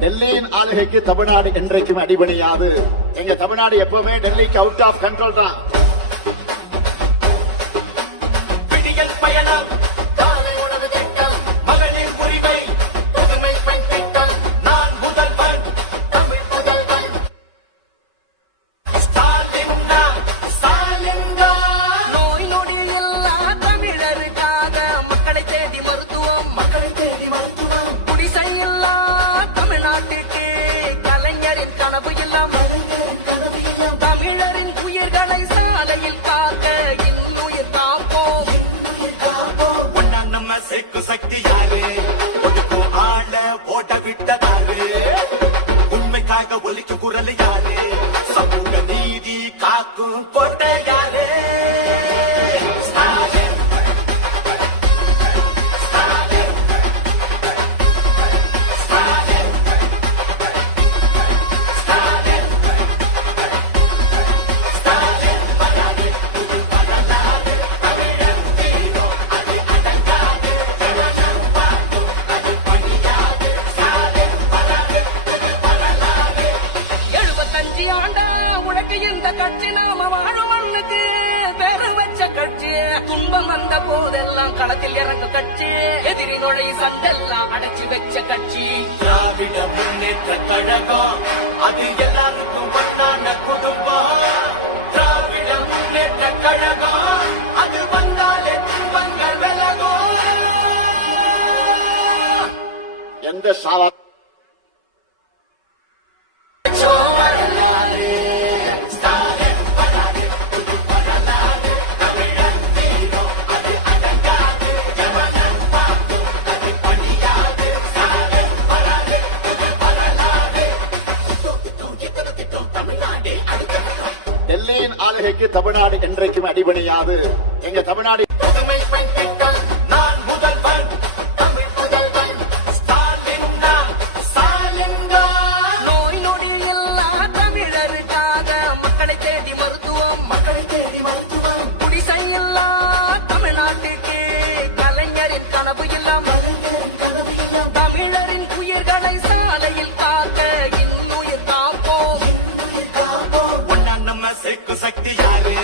டெல்லியின் ஆளுகைக்கு தமிழ்நாடு என்றைக்கும் அடிபணியாது. எங்க தமிழ்நாடு எப்பவுமே டெல்லிக்கு அவுட் ஆஃப் கண்ட்ரோல் தான். தமிழரின் உயிர்களை சாலையில் காக்க இன்னுயிர் காப்போம். ஒன்னாம் நம்ம செக்கு சக்தி யாரு, ஒடுக்கும் ஆள ஓட விட்டதாரு, உண்மைக்காக ஒலிக்கும் குரல் யாரு, சமூக நீதி காக்கும் கோட்டை யாரு. இந்த கட்சி நாம வாழும் மண்ணுக்கு பேரு வச்ச கட்சி. துன்பம் வந்த போதெல்லாம் களத்தில் இறங்க கட்சி, எதிரி நுழை சண்டெல்லாம் அடைச்சி வச்ச கட்சி. திராவிட முன்னேற்ற கழகம் அது எல்லாருக்கும் ஒன்னான குடும்பம். திராவிட முன்னேற்ற கழகம் அது வந்தாலே துன்பங்கள் விலகும். எந்த சாவா டெல்லியின் ஆளுகைக்கு தமிழ்நாடு என்றைக்கும் அடிபணியாது. எங்க தமிழ்நாடு நோய் நொடி எல்லா தமிழருக்காக மக்களை தேடி மருத்துவம், மக்களை தேடி மருத்துவம். குடிசை இல்லா தமிழ்நாட்டுக்கு கலைஞரின் கனவு எல்லாம், தமிழரின் உயிர்களை சாலையில் காக்க இன்னுயிர் காப்போம். நம்ம செக்கு சக்தி யாரு,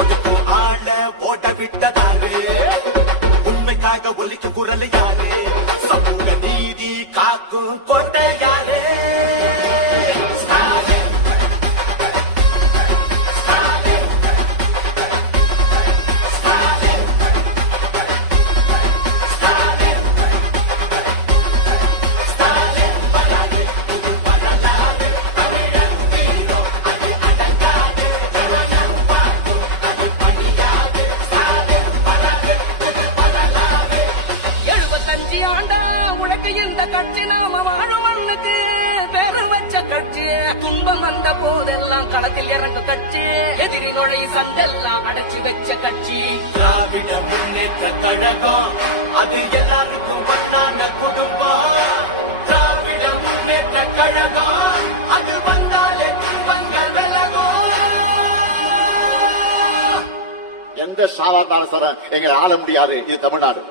ஒடுக்கும் ஆள ஓட விட்டதாரு, உண்மைக்காக ஒலிக்கும் குரல் யாரு, சமூக நீதி காக்கும் கோட்டை யாரு. இந்த கட்சி நாம வாழும் மண்ணுக்கு பேரு வச்ச கட்சி. துன்பம் வந்த போதெல்லாம் களத்தில் இறங்க கட்சி, எதிரி நுழை சண்டெல்லாம் அடைச்சி வச்ச கட்சி. திராவிட முன்னேற்ற கழகம் அது எல்லாருக்கும் ஒன்னான குடும்பம். திராவிட முன்னேற்ற கழகம் அது வந்தாலே துன்பங்கள் விலகும். எந்த சாதாரண சார எங்களை ஆள முடியாது. இது தமிழ்நாடு.